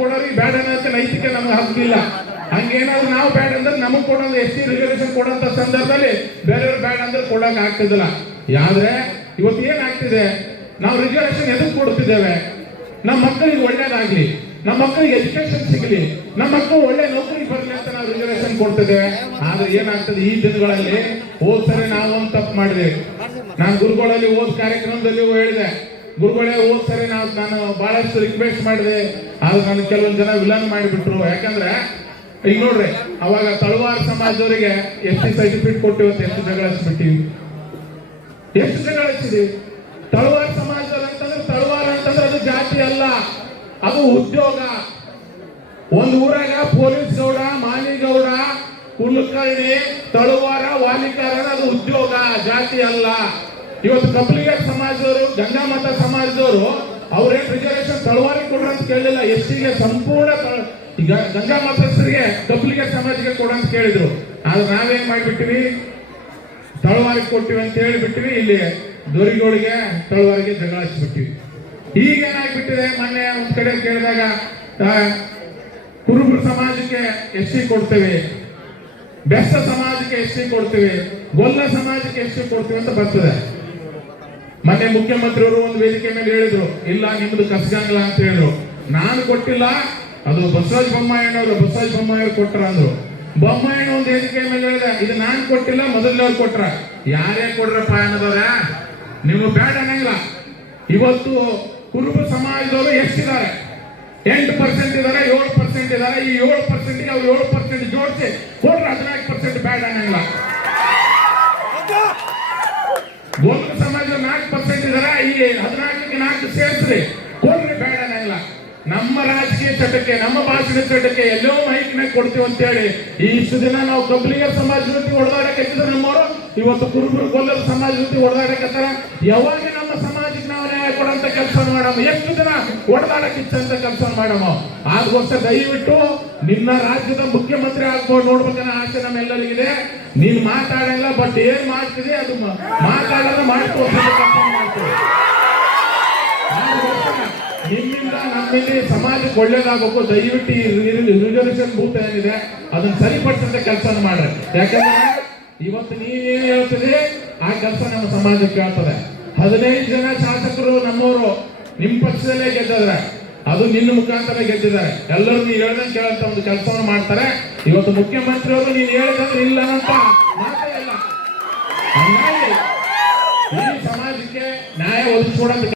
ಕೊಡೋರಿಗೆ ಬೇಡ ಅನ್ನೋದಕ್ಕೆ ನೈತಿಕ ನಮ್ಗೆ ಹಕ್ಕಿಲ್ಲ. ಹಂಗೇನಾದ್ರು ನಾವು ಬೇಡ ಅಂದ್ರೆ ನಮಗ್ ಕೊಡೋದು ಎಸ್ ಟಿ ರಿಸರ್ವೇಶನ್ ಕೊಡೋಂತ ಸಂದರ್ಭದಲ್ಲಿ ಬೇರೆಯವ್ರು ಬೇಡ ಅಂದ್ರೆ ಕೊಡಕ್ ಆಗ್ತಿದಿಲ್ಲ. ಆದ್ರೆ ಇವತ್ತು ಏನಾಗ್ತಿದೆ? ನಾವು ರಿಸರ್ವೇಶನ್ ಎದಕ್ ಕೊಡ್ತಿದ್ದೇವೆ? ನಮ್ಮ ಮಕ್ಕಳಿಗೆ ಒಳ್ಳೇದಾಗ್ಲಿ ನಮ್ಮ ಮಕ್ಕಳಿಗೆ ಎಜುಕೇಶನ್ ಸಿಗಲಿ ನಮ್ಮ ಮಕ್ಕಳು ಒಳ್ಳೆ ನೌಕರಿ ಬರಲಿ ಅಂತ ನಾವು ರಿಸರ್ವೇಶನ್ ಕೊಡ್ತಿದ್ದೇವೆ. ಆದ್ರೆ ಏನಾಗ್ತದೆ? ಈ ದಿನಗಳಲ್ಲಿ ಹೋದ್ ಸರಿ ನಾವು ಒಂದು ತಪ್ಪು ಮಾಡಿದೆ ನಾನು ಗುರುಗಳಲ್ಲಿ ಓದ್ ಕಾರ್ಯಕ್ರಮದಲ್ಲಿ ಹೇಳಿದೆ. ಗುರುಗಳೇ ಸರಿ ನಾವು ನಾನು ಬಹಳಷ್ಟು ರಿಕ್ವೆಸ್ಟ್ ಮಾಡಿದೆ. ಆದ್ರೆ ನಾನು ಕೆಲವೊಂದು ಜನ ವಿಲನ್ ಮಾಡಿಬಿಟ್ರು. ಯಾಕಂದ್ರೆ, ಈಗ ನೋಡ್ರಿ, ಅವಾಗ ತಳವಾರ ಸಮಾಜದವರಿಗೆ ಎಷ್ಟು ಸರ್ಟಿಫಿಕೇಟ್ ಕೊಟ್ಟಿವತ್ತು ಎಷ್ಟು ಜಗಳ ಹಚ್ಬಿಟ್ಟಿವಿ ಎಷ್ಟು ಜಗಳ ಹಚ್ಚಿದೀವಿ? ತಳವಾರ ಸಮಾಜದಲ್ಲಿ ಅಂತಂದ್ರೆ ತಳವಾರ ಅಂತಂದ್ರೆ ಅದು ಜಾತಿ ಅಲ್ಲ. ಅದು ಉದ್ಯೋಗ. ಒಂದು ಊರಾಗ ಪೊಲೀಸ್ ಗೌಡ ಮಾನಿಗೌಡ ಕುಲಕರ್ಣಿ, ತಳುವಾರ ವಾಲಿಕಾರ ಅದು ಉದ್ಯೋಗ, ಜಾತಿ ಅಲ್ಲ. ಇವತ್ತು ಕಪ್ಪಲಿಗೆ ಸಮಾಜದವರು ಗಂಗಾಮತ ಸಮಾಜದವರು ಅವ್ರೇನ್ ರಿಸರ್ವೇಶನ್ ತಳವಾರಿ ಕೊಡ್ರ ಅಂತ ಕೇಳಲಿಲ್ಲ. ಎಷ್ಟಿಗೆ ಸಂಪೂರ್ಣ ಈಗ ಗಂಗಾ ಮತಸ್ಥರಿಗೆ ಕಪ್ಲಿಗೆ ಸಮಾಜಕ್ಕೆ ಕೊಡ ಅಂತ ಕೇಳಿದ್ರು. ಆದ್ರೆ ನಾವೇನ್ ಮಾಡ್ಬಿಟ್ಟಿವಿ? ತಳವಾರಿ ಕೊಟ್ಟಿವಿ ಅಂತ ಹೇಳಿಬಿಟ್ಟಿವಿ. ಇಲ್ಲಿ ದೊರಿಗಳಿಗೆ ತಳವಾರಿಗೆ ಜಗಳ ಹಚ್ಚಿಬಿಟ್ಟಿವಿ. ಈಗ ಏನಾಗ್ಬಿಟ್ಟಿದೆ? ಮೊನ್ನೆ ಒಂದ್ ಕಡೆ ಕೇಳಿದಾಗ ಕುರುಬರು ಸಮಾಜಕ್ಕೆ ಎಸ್ ಸಿ ಕೊಡ್ತೇವೆ. ಬೆಸ್ತ ಸಮಾಜಕ್ಕೆ ಎಸ್ ಸಿ ಕೊಡ್ತೀವಿ. ಗೊಲ್ಲ ಸಮಾಜಕ್ಕೆ ಎಸ್ ಸಿ ಕೊಡ್ತೀವಿ ಅಂತ ಬರ್ತದೆ. ಮೊನ್ನೆ ಮುಖ್ಯಮಂತ್ರಿಯವರು ಒಂದು ವೇದಿಕೆ ಮೇಲೆ ಹೇಳಿದ್ರು, ಇಲ್ಲ, ನಿಮ್ದು ಕಸಗಂಗಲ ಅಂತ ಹೇಳಿದ್ರು. ನಾನು ಕೊಟ್ಟಿಲ್ಲ, ಅದು ಬಸವರಾಜ ಬೊಮ್ಮಾಯಣ್ಣವರು ಬಸವರಾಜ ಬೊಮ್ಮಾಯಿಯವರು ಕೊಟ್ರ ಅಂದ್ರು. ಬೊಮ್ಮಾಯಣ್ಣ ಒಂದು ವೇದಿಕೆ ಮೇಲೆ ಹೇಳಿದ, ಇದು ನಾನು ಕೊಟ್ಟಿಲ್ಲ ಮೊದಲವ್ರು ಕೊಟ್ರ. ಯಾರೇ ಕೊಡ್ರಪ್ಪ ಅನ್ನೋದವ್ರ ನಿಮ್ಗೆ ಬೇಡ ಅನ್ನಂಗಿಲ್ಲ. ಇವತ್ತು ಕುರುಬ ಸಮಾಜದವರು ಎಷ್ಟಿದ್ದಾರೆ? ಎಂಟು ಪರ್ಸೆಂಟ್ ಇದಾರೆ ಏಳು ಪರ್ಸೆಂಟ್ ಇದಾರೆ ಈ ಏಳು ಪರ್ಸೆಂಟ್ಗೆ ಅವ್ರು ಏಳು ಪರ್ಸೆಂಟ್ ಜೋಡಿಸಿ ಕೊಡ್ರೆ, ಹದಿನಾಲ್ಕು ಪರ್ಸೆಂಟ್ ಬೇಡ ಅನ್ನಂಗಿಲ್ಲ. ಈ ಹದಿನಾಲ್ಕಕ್ಕೆ ನಾಲ್ಕು ಸೇರಿಸ್ರಿ ಕೊಡ್ರಿ ಬೇಡ ನಮ್ಮ ರಾಜಕೀಯ ಚಟಕ್ಕೆ, ನಮ್ಮ ಭಾಷಣ ಚಟಕ್ಕೆ ಎಲ್ಲೋ ಮೈಕ್ನಾಗ ಕೊಡ್ತೀವಿ ಅಂತ ಹೇಳಿ ಇಷ್ಟು ದಿನ ನಾವು ಕಬ್ಲಿಗ ಸಮಾಜ ಜೊತೆ ಹೊಡೆದಾಡಕ್ಕೆ ನಮ್ಮವರು, ಇವತ್ತು ಕುರುಬರು ಕೊಲ್ಲರ ಸಮಾಜ ಜೊತೆ ಹೊಡೆದಾಡಕತ್ತಾರ ಯಾವಾಗ ನಮ್ಮ ಸಮಾಜಕ್ಕೆ ನಾವು ನ್ಯಾಯ ಕೊಡಂತ ಕೆಲಸ ಮಾಡಮ್ಮ? ಎಷ್ಟು ದಿನ ಹೊಡೆದಾಡಕ್ಕೆ ಅಂತ ಕೆಲಸ ಮಾಡಮ್ಮ? ಆಗೋಸ್ಕರ ದಯವಿಟ್ಟು ನಿನ್ನ ರಾಜ್ಯದ ಮುಖ್ಯಮಂತ್ರಿ ಆಗ್ಬೋದು ನೋಡ್ಬೇಕನ್ನ ಆಸೆ ನಮ್ಮೆಲ್ಲರಿಗಿದೆ ನೀನ್ ಮಾತಾಡಲ್ಲ ಬಟ್ ಏನ್ ಮಾಡ್ತಿದೆ ಅದು ಮಾತಾಡೋದು ಮಾಡ್ಕೋ ನಮ್ಮಿಂದ ಸಮಾಜಕ್ಕೆ ಒಳ್ಳೇದಾಗಬೇಕು, ದಯವಿಟ್ಟು ಈ ಭೂತ ಏನಿದೆ, ಅದನ್ನ ಸರಿಪಡಿಸಂತ ಕೆಲಸ ಮಾಡ್ರಿ. ಯಾಕಂದ್ರೆ ಇವತ್ತು ನೀವೇನ್ ಹೇಳ್ತೀರಿ, ಆ ಕೆಲಸ ನಮ್ಮ ಸಮಾಜಕ್ಕೆ ಹೇಳ್ತದೆ ಹದಿನೈದು ಜನ ಶಾಸಕರು ನಮ್ಮವರು ನಿಮ್ಮ ಪಕ್ಷದಲ್ಲೇ ಗೆದ್ದಿದ್ದಾರೆ. ಅದು ನಿನ್ನ ಮುಖಾಂತರ ಗೆದ್ದಿದ್ದಾರೆ. ಎಲ್ಲರೂ ನೀವು ಹೇಳ್ದಂಗೆ ಕೇಳಂತ ಒಂದು ಕೆಲಸವನ್ನು ಮಾಡ್ತಾರೆ. ಇವತ್ತು ಮುಖ್ಯಮಂತ್ರಿಯವರು ನೀನು ಹೇಳಿದ್ರೆ ಇಲ್ಲ ಅಂತ ಇಲ್ಲ. ಈ ಸಮಾಜಕ್ಕೆ ನ್ಯಾಯ ಒದಗಿಸ್ಕೊಡಂತ